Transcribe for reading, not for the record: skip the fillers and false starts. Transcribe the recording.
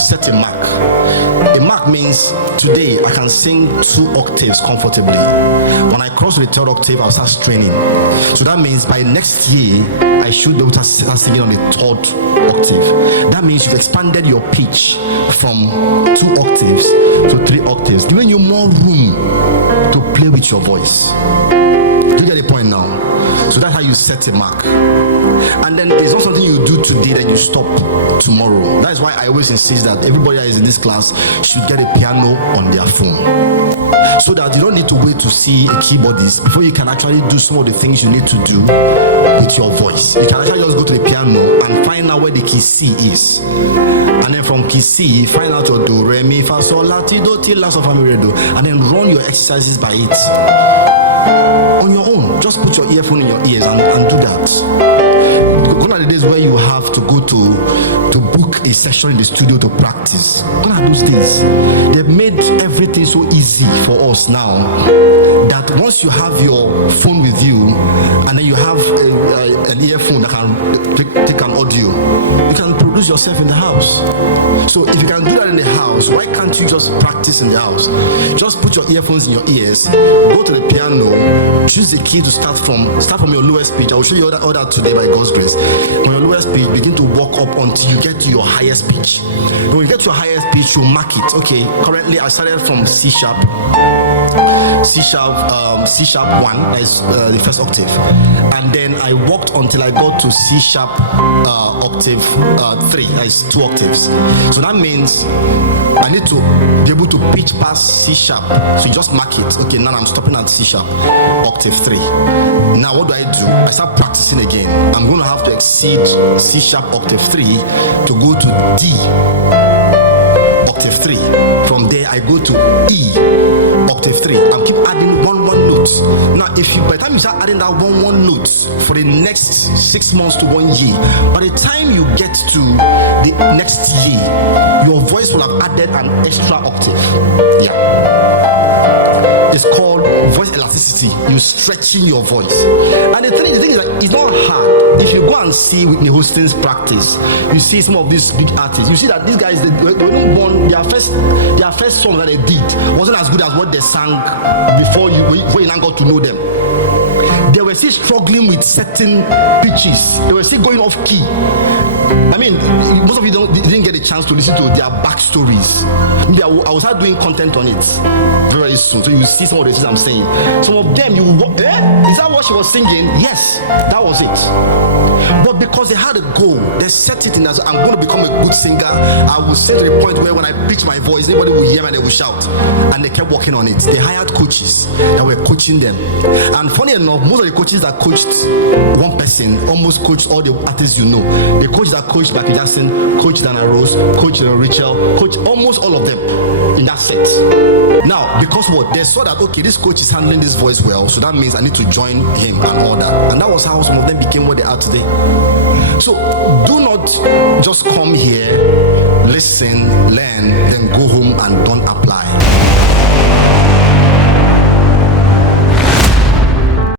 set a mark. A mark means today I can sing 2 octaves comfortably. When I cross to the 3rd octave, I'll start straining. So that means by next year, I should be able to start singing on the 3rd octave. That means you've expanded your pitch from 2 octaves to 3 octaves, giving you more room to play with your voice. Do you get the point now? So that's how you set a mark. And then it's not something you do today then you stop tomorrow. That's why I always insist that everybody that is in this class should get a piano on their phone, so that you don't need to wait to see a keyboardist before you can actually do some of the things you need to do with your voice. You can actually just go to the piano and find out where the key C is, and then from key C find out your do, re, mi, fa, sol, la, ti, do, ti, la, sol, fa, mi, re, do, and then run your exercises by it on your own. Just put your earphone in your ears and do that. Gone are the days where you have to go to book a session in the studio to practice. Gone are those days. They've made everything so easy for us now that once you have your phone with you and then you have an earphone that can take an audio, you can produce yourself in the house. So if you can do that in the house, why can't you just practice in the house? Just put your earphones in your ears, go to the piano, choose the key to start from your lowest pitch. I will show you all that today by God's grace. From your lowest pitch, begin to walk up until you get to your highest pitch. When you get to your highest pitch, you mark it. Okay, currently I started from C sharp 1, that is the 1st octave, and then I walked until I got to C sharp octave 3, that is 2 octaves. So that means I need to be able to pitch past C sharp. So you just mark it. Okay, now I'm stopping at C sharp octave 3. Now what do? I start practicing again. I'm going to have to exceed C sharp octave 3 to go to D octave 3. From there I go to E octave 3 and keep adding one note. Now if you, by the time you start adding that one note for the next 6 months to 1 year, by the time you get to the next year, your voice will have added an extra octave. It's called voice elasticity. You're stretching your voice. And the thing is that it's not hard. If you go and see Whitney Houston's practice, you see some of these big artists, you see that these guys, they were not born, their first song that they did wasn't as good as what they sang before you now got to know them. They were still struggling with certain pitches. They were still going off key. I mean, most of you didn't get a chance to listen to their backstories. Maybe I will start doing content on it very, very soon. So you will see some of the things I'm saying. Some of them, you will, is that what she was singing? Yes, that was it. But because they had a goal, they set it in as I'm going to become a good singer. I will say to the point where when I pitch my voice, anybody will hear me and they will shout. And they kept working on it. They hired coaches that were coaching them. And funny enough, most of the coaches that coached one person almost coached all the artists you know. The coach that coached Michael Jackson, coach Dana Rose, coach Rachel, coach almost all of them in that set. Now, because what? They saw that, okay, this coach is handling this voice well, so that means I need to join him and all that. And that was how some of them became what they are today. So, do not just come here, listen, learn, then go home and don't apply.